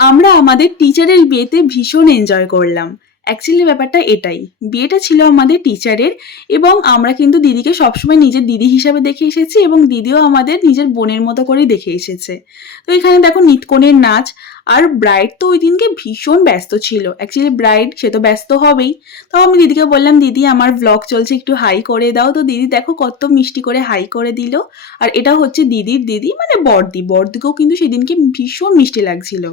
আমরা আমাদের টিচারের বিয়েতে ভীষণ এনজয় করলাম। অ্যাকচুয়ালি ব্যাপারটা এটাই। বিয়েটা ছিল আমাদের টিচারের এবং আমরা কিন্তু দিদিকে সবসময় নিজের দিদি হিসাবে দেখে এসেছি এবং দিদিও আমাদের নিজের বোনের মতো করেই দেখে এসেছে। তো এখানে দেখো নিত্যকনের নাচ আর ব্রাইড তো ওই দিনকে ভীষণ ব্যস্ত ছিল। অ্যাকচুয়ালি ব্রাইড সে তো ব্যস্ত হবেই। তাও আমি দিদিকে বললাম, "দিদি আমার ভ্লগ চলছে একটু হাই করে দাও।" তো দিদি দেখো কত মিষ্টি করে হাই করে দিল। আর এটা হচ্ছে দিদির দিদি মানে বড়দি। বড়দিকেও কিন্তু সেদিনকে ভীষণ মিষ্টি লাগছিল।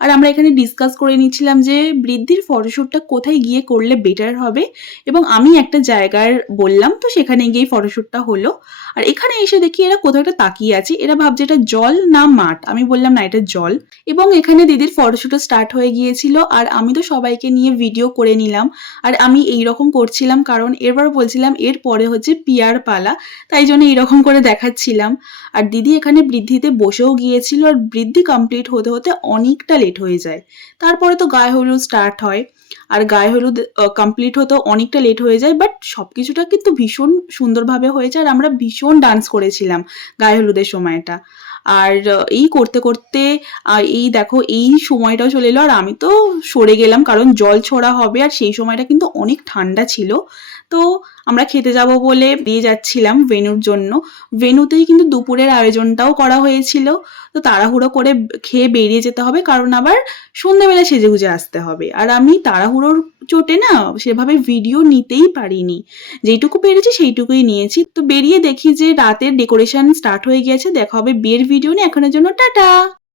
আর আমরা এখানে ডিসকাস করে নিচ্ছিলাম যে বৃদ্ধির ফটোশ্যুটটা কোথায় গিয়ে করলে বেটার হবে এবং আমি একটা জায়গার বললাম, তো সেখানে গিয়েই ফটোশ্যুটটা হলো। আর এখানে এসে দেখি এরা কোথাও একটা তাকিয়ে আছে, এরা ভাবছে এটা জল না মাঠ। আমি বললাম না এটা জল। এবং এখানে দিদির ফটোশ্যুটও স্টার্ট হয়ে গিয়েছিল আর আমি তো সবাইকে নিয়ে ভিডিও করে নিলাম। আর আমি এইরকম করছিলাম কারণ এরপর বলছিলাম এর পরে হচ্ছে পিয়ার পালা, তাই জন্য এইরকম করে দেখাচ্ছিলাম। আর দিদি এখানে বৃদ্ধিতে বসেও গিয়েছিল আর বৃদ্ধি কমপ্লিট হতে হতে অনেকটা লেট হয়ে যায়। তারপরে তো গায়ে হলুদ স্টার্ট হয় আর গায়ে হলুদ কমপ্লিট হতেও অনেকটা লেট হয়ে যায়, বাট সবকিছুটা কিন্তু ভীষণ সুন্দরভাবে হয়েছে আর আমরা ভীষণ ডান্স করেছিলাম গায়ে হলুদের সময়টা। আর এই করতে করতে এই দেখো এই সময়টাও চলে এলো আর আমি তো সরে গেলাম কারণ জল ছোড়া হবে আর সেই সময়টা কিন্তু অনেক ঠান্ডা ছিল। তো আমরা খেতে যাব বলে দিয়ে যাচ্ছিলাম ভেন্যুর জন্য। ভেন্যুতেই কিন্তু দুপুরের আয়োজনটাও করা হয়েছিল। তো তাড়াহুড়ো করে খেয়ে বেরিয়ে যেতে হবে কারণ আবার সন্ধ্যেবেলা সেজেগুজে আসতে হবে। আর আমি তাড়াহুড়োর চোটে না সেভাবে ভিডিও নিতেই পারিনি। যেইটুকু পেরেছি সেইটুকুই নিয়েছি। তো বেরিয়ে দেখি যে রাতের ডেকোরেশন স্টার্ট হয়ে গিয়েছে। দেখা হবে বিয়ের ভিডিও নিয়ে। এখনের জন্য টাটা।